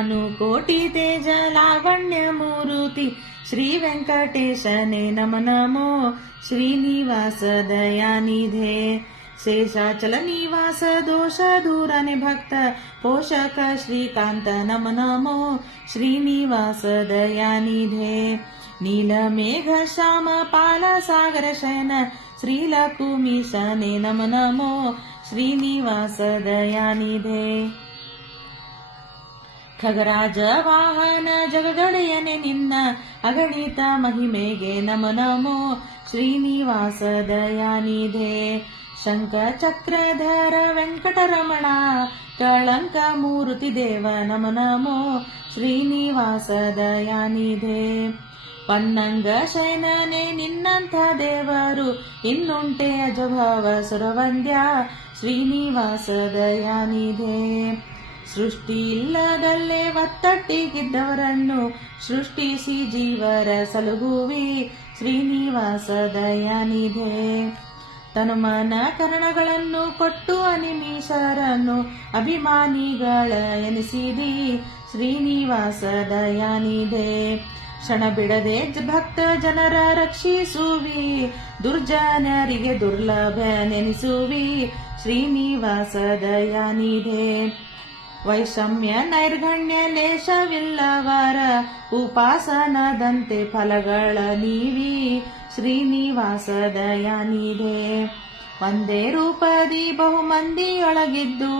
ಕೋಟಿ ತೇಜ ಲಾವಣ್ಯ ಮೂರುತಿ ಶ್ರೀ ವೆಂಕಟೇಶನೇ ನಮ ನಮೋ ಶ್ರೀನಿವಾಸ ದಯಾನಿಧೆ ಶೇಷಾಚಲ ನಿವಾಸ ದೋಷ ದೂರನೆ ಭಕ್ತ ಪೋಷಕ ಶ್ರೀಕಾಂತ ನಮ ನಮೋ ಶ್ರೀನಿವಾಸ ದಯಾನಿಧೆ ನೀಲಮೇಘ ಶ್ಯಾಮ ಪಾಲ ಸಾಗರ ಶಯನ ಶ್ರೀಲಕುಮೀಶನೇ ನಮ ನಮೋ ಶ್ರೀನಿವಾಸ ದಯಾನಿಧೆ ಖಗರಾಜ ವಾಹನ ಜಗದೊಡೆಯನೆ ನಿನ್ನ ಅಗಣಿತ ಮಹಿಮೆಗೆ ನಮ ನಮೋ ಶ್ರೀನಿವಾಸ ದಯಾನಿಧೆ ಶಂಖ ಚಕ್ರಧರ ವೆಂಕಟರಮಣ ಕಳಂಕ ಮೂರುತಿ ದೇವ ನಮ ನಮೋ ಶ್ರೀನಿವಾಸ ದಯಾನಿಧೆ ಪನ್ನಂಗ ಶಯನನೆ ನಿನ್ನಂಥ ದೇವರು ಇನ್ನುಂಟೆ ಅಜಭವ ಸುರವಂದ್ಯ ಶ್ರೀನಿವಾಸ ದಯಾನಿಧೆ ಸೃಷ್ಟಿ ಇಲ್ಲದಲ್ಲೇ ಒತ್ತಟ್ಟಿಗಿದ್ದವರನ್ನು ಸೃಷ್ಟಿಸಿ ಜೀವರ ಸಲುಗುವಿ ಶ್ರೀನಿವಾಸ ದಯಾನಿಧೆ ತನುಮನ ಕರ್ಣಗಳನ್ನು ಕೊಟ್ಟು ಅನಿಮಿಷರನ್ನು ಅಭಿಮಾನಿಗಳ ಎನಿಸಿದಿ ಶ್ರೀನಿವಾಸ ದಯಾನಿಧೆ ಕ್ಷಣ ಬಿಡದೆ ಭಕ್ತ ಜನರ ರಕ್ಷಿಸುವಿ ದುರ್ಜನರಿಗೆ ದುರ್ಲಭ ನೆನೆಸುವಿ ಶ್ರೀನಿವಾಸ ದಯಾನಿಧೆ ವೈಷಮ್ಯ ನೈರ್ಗಣ್ಯ ಲೇಷವಿಲ್ಲವರ ಉಪಾಸನದಂತೆ ಫಲಗಳ ನೀವಿ ಶ್ರೀನಿವಾಸ ದಯಾನಿಧೆ ಒಂದೇ ರೂಪದಿ ಬಹುಮಂದಿಯೊಳಗಿದ್ದು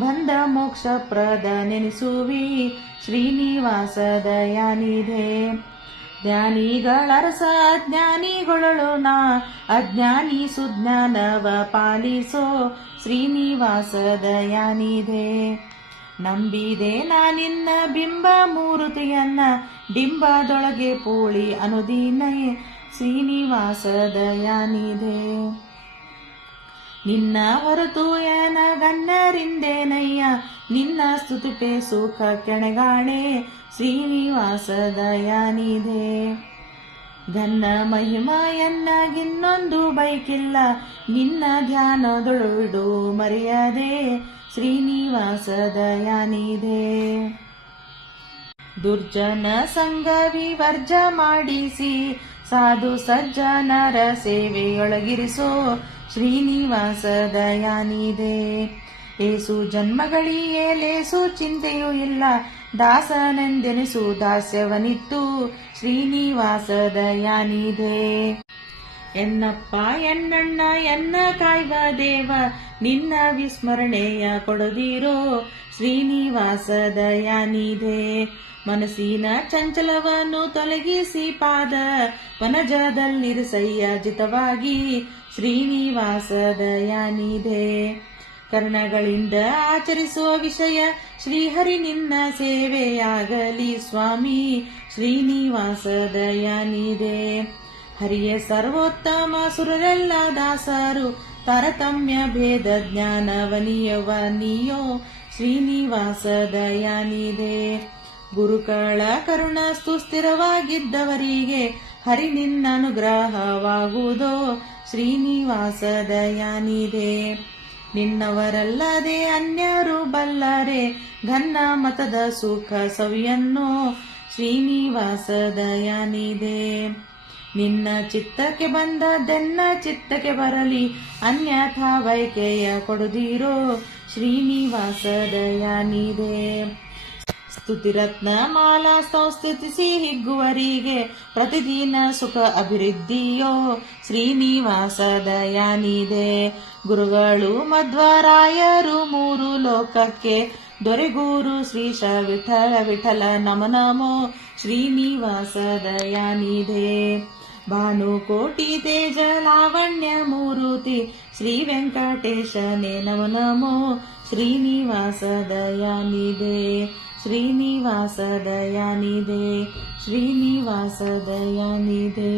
ಬಂದ ಮೋಕ್ಷಪ್ರದ ನೆನೆಸುವಿ ಶ್ರೀನಿವಾಸ ದಯಾನಿಧೆ ಜ್ಞಾನಿಗಳರಸ ಅಜ್ಞಾನಿಗಳೊಳು ನಾ ಅಜ್ಞಾನಿ ಸುಜ್ಞಾನವ ಪಾಲಿಸೋ ಶ್ರೀನಿವಾಸ ದಯಾನಿಧೆ ನಂಬಿದೆ ನಾನಿನ್ನ ಬಿಂಬ ಮೂರುತಿಯನ್ನ ಡಿಂಬದೊಳಗೆ ಪೂಳಿ ಅನುದೀನೇ ಶ್ರೀನಿವಾಸ ದಯಾನಿಧೆ ನಿನ್ನ ಹೊರತು ಏನ ಗಣ್ಯರಿಂದೇನಯ್ಯ ನಿನ್ನ ಸ್ತುತಿಪೆ ಸುಖ ಕೆಣಗಾಣೆ ಶ್ರೀನಿವಾಸ ದಯಾನಿಧೆ ಘನ್ನ ಮಹಿಮಾ ಎನ್ನಗಿನ್ನೊಂದು ಬೈಕಿಲ್ಲ ನಿನ್ನ ಧ್ಯಾನದೊಳು ಮರೆಯದೆ ಶ್ರೀನಿವಾಸ ದಯಾನಿಧೆ ದುರ್ಜನ ಸಂಘ ವಿವರ್ಜ ಮಾಡಿಸಿ ಸಾಧು ಸಜ್ಜನರ ಸೇವೆಯೊಳಗಿರಿಸೋ ಶ್ರೀನಿವಾಸ ದಯಾನಿಧೆ ಏಸು ಜನ್ಮಗಳಿಯೇ ಲೇಸು ಚಿಂತೆಯೂ ಇಲ್ಲ ದಾಸನೆಂದೆನಿಸು ದಾಸ್ಯವನಿತ್ತು ಶ್ರೀನಿವಾಸ ದಯಾನಿಧೆ ಎನ್ನಪ್ಪ ಎನ್ನಣ್ಣ ಎನ್ನ ಕಾಯ್ವ ದೇವ ನಿನ್ನ ವಿಸ್ಮರಣೆಯ ಕೊಡದಿರೋ ಶ್ರೀನಿವಾಸ ದಯಾನಿಧೆ ಮನಸ್ಸಿನ ಚಂಚಲವನ್ನು ತೊಲಗಿಸಿ ಪಾದ ವನಜದಲ್ಲಿರಿಸಯ್ಯ ಜಿತವಾಗಿ ಶ್ರೀನಿವಾಸ ದಯಾನಿಧೆ ಕರ್ಣಗಳಿಂದ ಆಚರಿಸುವ ವಿಷಯ ಶ್ರೀಹರಿ ನಿನ್ನ ಸೇವೆಯಾಗಲಿ ಸ್ವಾಮಿ ಶ್ರೀನಿವಾಸ ದಯಾನಿಧೆ ಹರಿಯ ಸರ್ವೋತ್ತಮ ಸುರರೆಲ್ಲ ದಾಸರು ತಾರತಮ್ಯ ಭೇದ ಜ್ಞಾನವನಿಯವ ನೀಯೋ ಶ್ರೀನಿವಾಸ ದಯಾನಿಧೆ ಗುರುಗಳ ಕರುಣ ಸುಸ್ಥಿರವಾಗಿದ್ದವರಿಗೆ ಹರಿ ನಿನ್ನ ಅನುಗ್ರಹವಾಗುವುದೋ ಶ್ರೀನಿವಾಸ ದಯಾನಿಧೆ ನಿನ್ನವರಲ್ಲದೆ ಅನ್ಯರು ಬಲ್ಲರೆ ಘನ್ನ ಮತದ ಸುಖ ಸವಿಯನ್ನು ಶ್ರೀನಿವಾಸ ದಯಾನಿಧೆ ನಿನ್ನ ಚಿತ್ತಕ್ಕೆ ಬಂದದೆನ್ನ ಚಿತ್ತಕ್ಕೆ ಬರಲಿ ಅನ್ಯಥಾ ಬಯಕೆಯ ಕೊಡುದಿರೋ ಶ್ರೀನಿವಾಸ ದಯಾನಿಧೆ ಸ್ತುತಿರತ್ನ ಮಾಲಾ ಸಂಸ್ತುತಿಸಿ ಹಿಗ್ಗುವರಿಗೆ ಪ್ರತಿದಿನ ಸುಖ ಅಭಿವೃದ್ಧಿಯೋ ಶ್ರೀನಿವಾಸ ದಯಾನಿಧೆ ಗುರುಗಳು ಮಧ್ವರಾಯರು ಮೂರು ಲೋಕಕ್ಕೆ ದೊರೆಗೂರು ಶ್ರೀಶ ವಿಠಲ ವಿಠಲ ನಮ ನಮೋ ಶ್ರೀನಿವಾಸ ದಯಾನಿಧೆ ಭಾನುಕೋಟಿ ತೇಜ ಲಾವಣ್ಯ ಮೂರುತಿ ಶ್ರೀ ವೆಂಕಟೇಶನೇ ನಮ ನಮೋ ಶ್ರೀನಿವಾಸ ದಯಾನಿಧೆ ಶ್ರೀನಿವಾಸ ದಯಾನಿಧೆ ಶ್ರೀನಿವಾಸ ದಯಾನಿಧೆ.